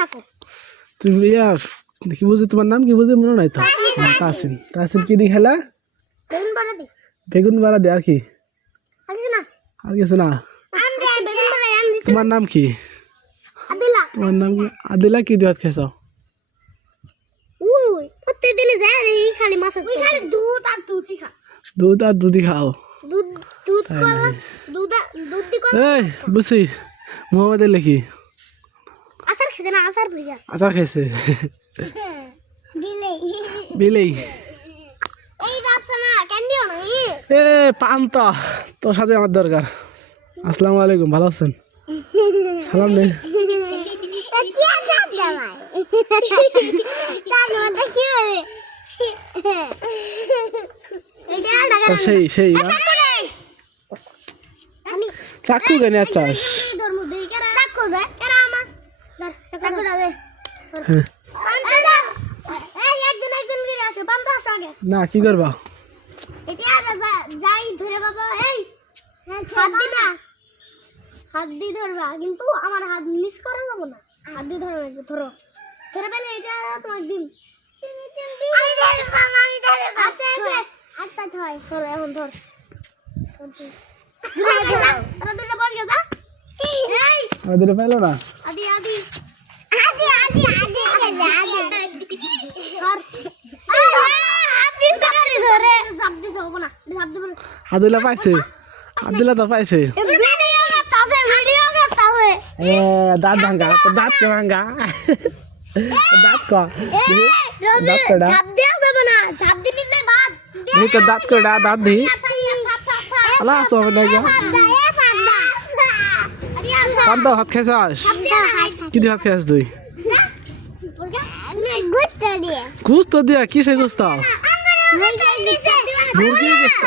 থাকো তুমি ইয়া কি বুঝি তোমার নাম কি বুঝি মনে নাই তো হ্যাঁ, তাসিন তাসিন কি দি খেলা বেগুন বাড়া দি বেগুন বাড়া দে আর কি আগে না আর কিছু না আম দে বেগুন বাড়া আম দিছি তোমার নাম কি আদিলা তোমার নাম কি আদিলা কি দিওয়াত খেয়েছ উই প্রত্যেকদিন যায় এই খালি মাছ ওই খালি দুধ আর দুধই খা দুধ আর দুধই খাও দুধ দুধ তাই কলা নাকি? দুধ আর- দুধ দি কলা এই বুঝছি মোহাম্মদের লেখি আচার খেতে না আচার ভুজা আচার খাইছে? বিলে বিলেই? এই যাচ্ছে না কেন দিও না এ পান্তা তোর সাথে আমার দরকার। আসসালামু আলাইকুম ভালো আছেন? সালাম তো সেই সেই চাকু কেন চাস ধর্ম দেই কেরা চাকু যায় কেরা আমার ধর চাকুটা দে হ্যাঁ। এই একজন একজন করে আসো বাম তো আসো আগে না কি করবা? যাই ধরে বাবা এই। হাত দি না হাত দি ধরবা কিন্তু আমার হাত মিস করা যাব না। হাত দি ধরো একটু ধরো। ধরে পেলে এটা তো একদিন আমি ধরবাম আমি ধরবাম আচ্ছা আচ্ছা আচ্ছা ধর ধর এখন ধর। আমাদের পাইলো না। আদিলা পাইছে? আদিলা তো পাইছে। দাঁত ভাঙ্গা তো দাঁত কে ভাঙ্গা দাঁত ক? দাঁত যাবে না তো দাঁত করে দাঁত দি। আলা আসো না গো পান্তা ভাত খাইছাস কি দিয়ে ভাত খাইছ তুই? গুস্ত দিয়া। কিসে গুস্ত 問題です。